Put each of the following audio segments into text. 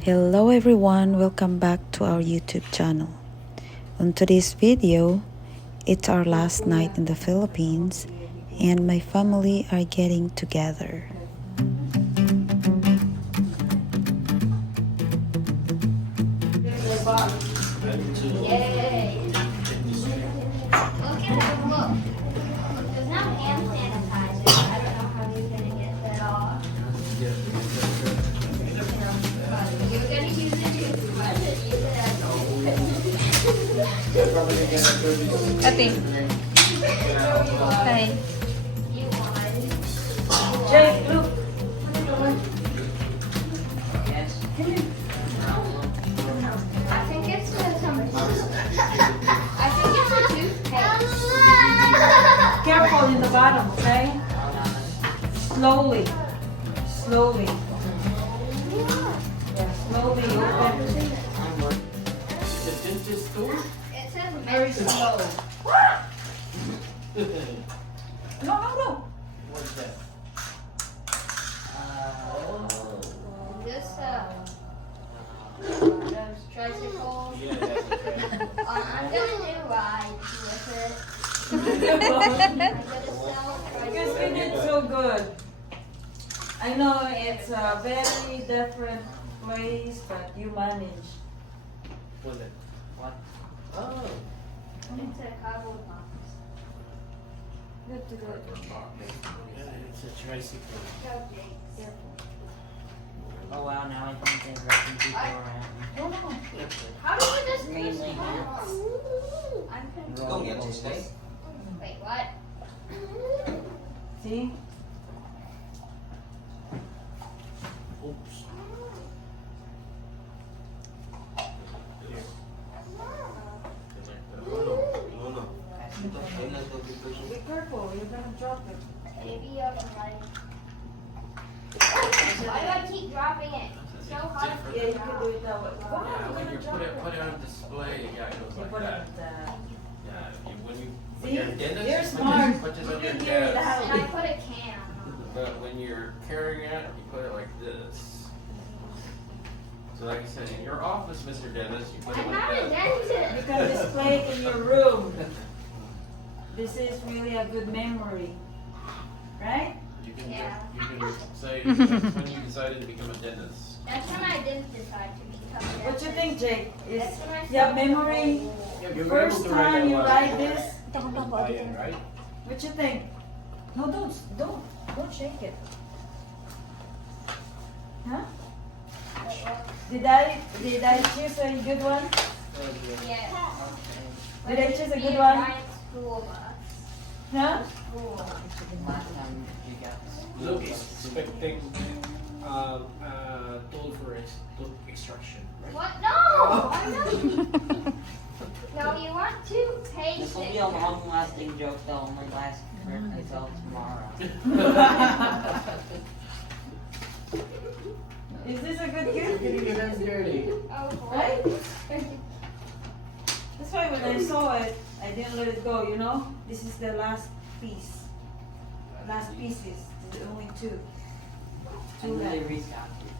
Hello everyone, welcome back to our YouTube channel. On today's video, it's our last night in the Philippines and my family are getting together. Yay! Look at it, look. There's no hand sanitizer. I don't know how you're gonna get that off. You're gonna use it too. I should use it as Ate. Hi. you want. Jake, look. I think it's some. I think it's a toothpaste. Careful in the bottom, okay? Slowly. Slowly. Yeah, slowly open. It says Very menthol. slow. No. This those tricycles. I'm gonna do rides with it. I'm gonna sell Because we did tricycles. so good. I know it's a very different place, but you manage. Was it? What? Oh. It's a cardboard box. Good to go. Yeah, it's a tricycle. Go, Jake. Careful. Oh wow, now I think they're rushing people around. How do you just Mainly push it hands. down? I'm confused. Go get this thing. Wait, what? See? Oops. Be careful, you're gonna drop it. Maybe you have a light. Why do I keep dropping it? It's so hard for Yeah, me you to can drop. do it that way. Wow, Yeah, you're when gonna you drop put it on display, yeah, it goes You like put that. it, Yeah, when See? you're dentist, You're you smart. put this You on your can hear it desk. out. And I put a can. But when you're carrying it, you put it like this. So like I said, in your office, Mr. Dentist, you put it I'm like not a that. You dentist. can display it in your room. This is really a good memory. Right? You can, Yeah. you can say that's when you decided to become a dentist. That's when I didn't decide to become a dentist. What you think, Jake? Is That's when I you have stopped memory? the You were First able to write time that you one. write this? Iron, right? What you think? No, don't shake it. Huh? Did I choose a good one? Yes. Did I choose a Me good and one? Ryan school bus. Huh? School. Last time you got Look, expecting toll for tooth extraction, right? What? No! I'm not. No, you want to pay This will be a long lasting joke that only lasts until tomorrow. Is this a good gift? Getting your hands dirty. Oh, boy. Right? That's why when I saw it, I didn't let it go, you know? This is the last piece. Last pieces. There's only two. And then they restocked it.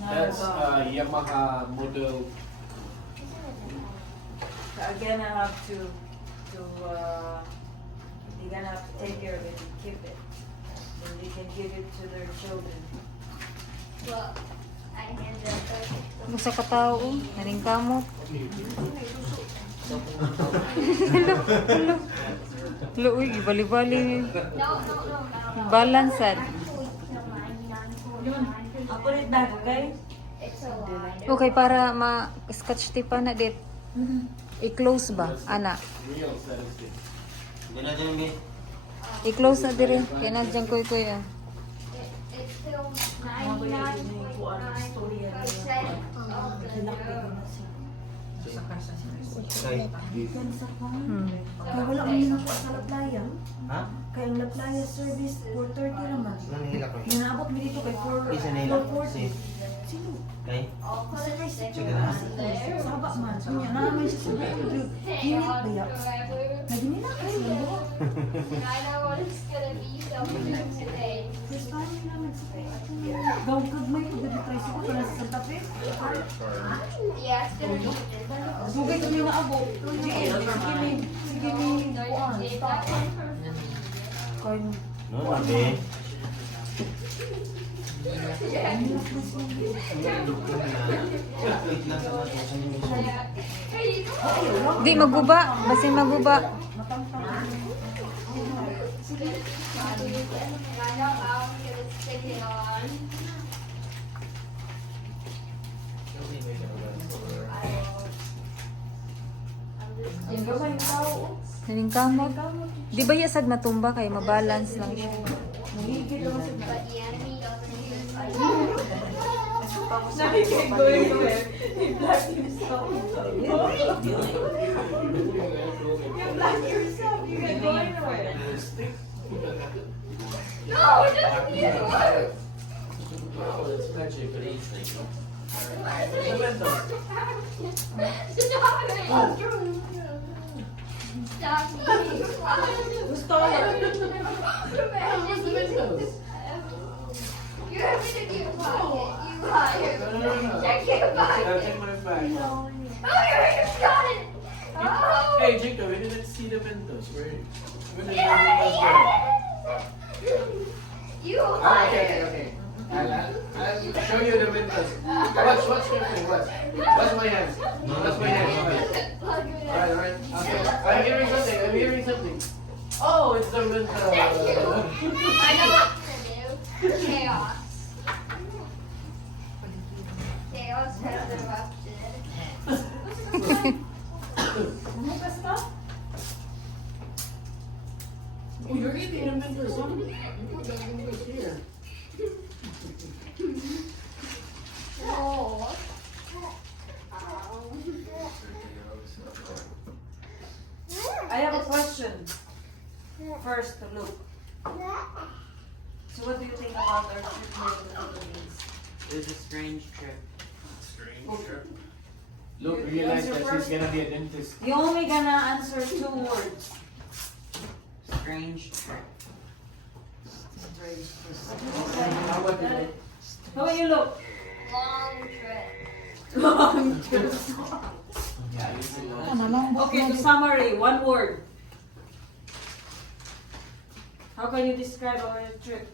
Now That's it's gone. Yamaha model. Again, I have to you're gonna have to take care of it and keep it. So they can give it to their children. Look, I handed it. Musa ka tao, naring kamot. Hello, uy, bali-bali. No. Balansad. I'll put it back, okay? It's a lie. Okay, para ma-scotch tape pa na dit. I-close ba, ana? Real statistic. I-close na dire. Kaya na dyan koy-koy ah. It's still 99.9% of the dough. Hmm. Kaya wala kami nakuha sa laplaya. Ha? Kaya ang laplaya service 430 naman. Nanihila ko. Nanabot mi dito kay Isa na hila. 440. Sino? Okay? I'll put a sticker Sige na. on there. Sa haba man. Kanya naman siya sa 100 unit ba ya? Forever. Nagminila kasi yung buhok. I know what it's gonna be so today. First time nila mag-spray. Gaw kagmay ko dito tayo sa kung nasa Santa Fe. Yeah, it's gonna be. Sugay ko yung naabot. Sige ni kuan. Stop. Kain. No, sabi. Di maguba, basi maguba. I know how I'm gonna stick it on. Ang gamay ng tao. Naning kamot. Di ba yasad matumba kay mabalance lang siya. But the enemy doesn't even fight. Nakikig ko yung i-black yourself. You black yourself. You can go anywhere. No, it doesn't even work. Oh, it's magic, but easy. Stop me. Gusto ko. You have me to get pocket. You liar. Check your pocket. Take my bag. Oh, you already got it. Oh. Hey, Jacob, we didn't see the Mentos. Where did the Yeah, Mentos go? You Ah, okay, liar. okay. I'll show you the Mentos. Watch your thing, watch. Watch my hands. Watch my hands. Alright, alright. Okay. I'm hearing something. Oh, it's the Mentos. Thank you. I know what to do. Chaos. Chaos has erupted. Umugas ka? Oh, you're eating a Mentos. Huh? It's here. Oh. I have a question. First, look. So what do you think about our trip here to the Philippines? It was a strange trip. Look, realize that she's gonna be a dentist. You only gonna answer 2 words. Strange trip. How about you? How about you look? Long trip. Long trip. Yeah, you see that. Okay, to summary, 1 word. How can you describe our trip?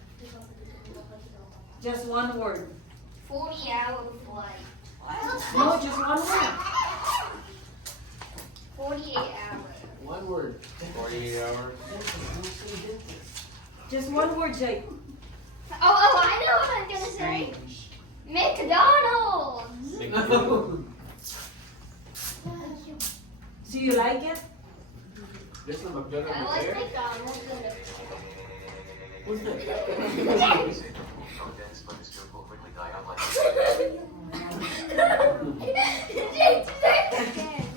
Just 1 word. 40-hour flight. No, just 1 word. 48 hours. One word. 48 hours. Just 1 word, Jake. Oh, I know what I'm gonna say. McDonald's. So you like it? There's no I McDonald's like there. McDonald's. Who's that?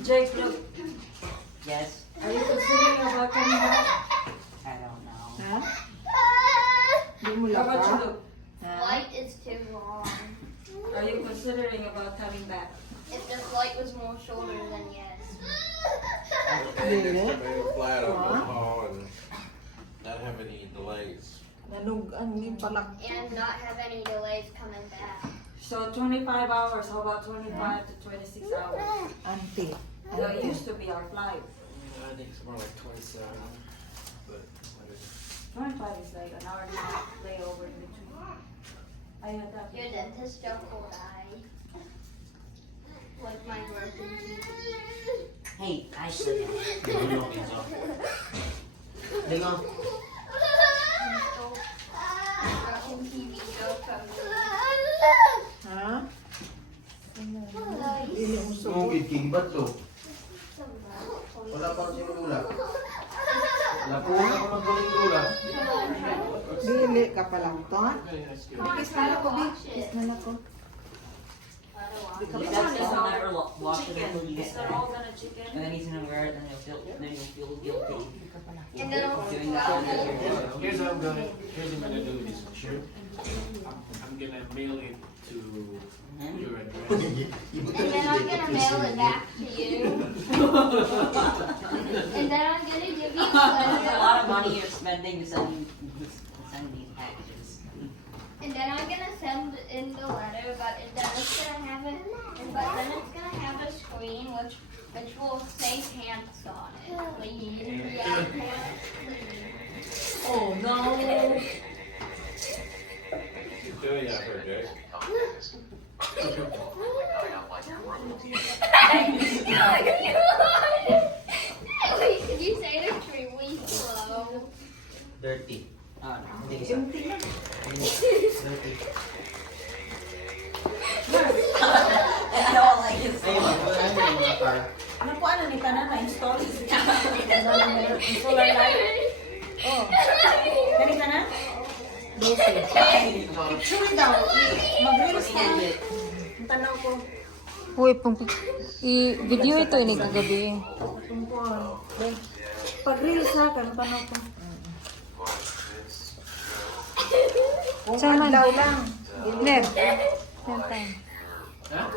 Jake, look. Yes, Are you considering about coming back? I don't know. How about you, look? Flight is too long. Are you considering about coming back? If the flight was more shorter, then yes. Flat on the hall and not have any delays. And not have any delays coming back. So 25 hours, how about 25 to 26 hours? That used to be our flight. I think it's more like 27. But whatever. 25 is like an hour and a half layover in between. I had that. Your dentist joke will die. Like my broken teeth. Hey, Ashley. Broken TV joke from Sumugid king bato. Wala pa rin sinulula. Wala po na ako magdulula. Dili ka pa lang to. He said he'll never wash it until you get Is that there. all gonna chicken? And then he's gonna wear it, then you'll feel guilty. And then Doing that. Here's what I'm gonna do with this shirt. I'm gonna mail it to your address. And then I'm gonna mail it back to you. And then I'm gonna give you a That's a letter. lot of money you're spending sending these packages. And then I'm gonna send in the letter, but then it's gonna have it. But then it's gonna have a screen which will say pants on it. Please. Yeah, pants, please. Oh no! She's doing that for Jay. Wait, could you say it extremely slow? Dirty. Oh no. Hindi isa. Dirty. I don't like it. Ayun, wala na yung mga car. Ano po ano ni tanan na install? Solar light. Oh. Kani ka na? Picture daw. Mag-reels ka. Ang tanaw ko. Uy, i-video ito ini kagabi. Tungkol. Pag-reels ha, kan tanaw ko. Kung Saan man? adlaw lang. Ned. Ned time. Huh?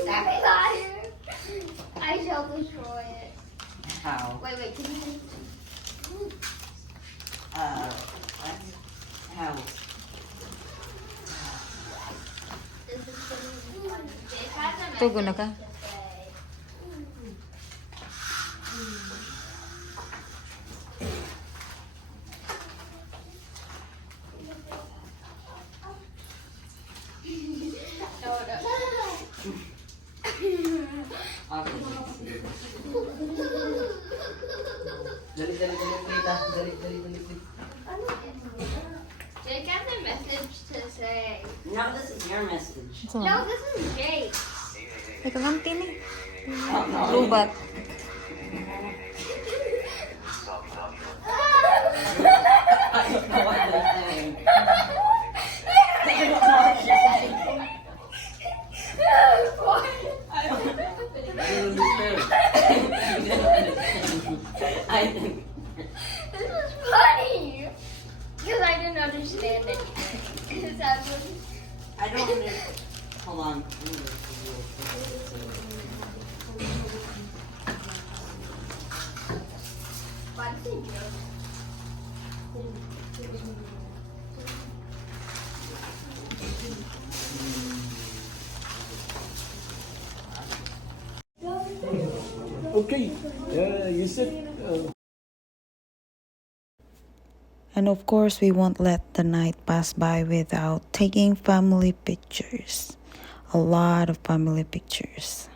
Stop it, liar. I shall destroy it. How? Wait, can you? What? How? Tugo na ka? Obviously. Dali, Rita. Dali. Jake has a message to say. No, this is your message. So, No, this is Jake. ikaw ganti ni. Oh, no. Lubat. I don't know what they're saying. I don't know what they're saying. I don't understand. I think. This is funny. Because I didn't understand anything. Because I was. I don't understand. Hold on. Why did they joke? Okay, you said. And of course, we won't let the night pass by without taking family pictures. A lot of family pictures.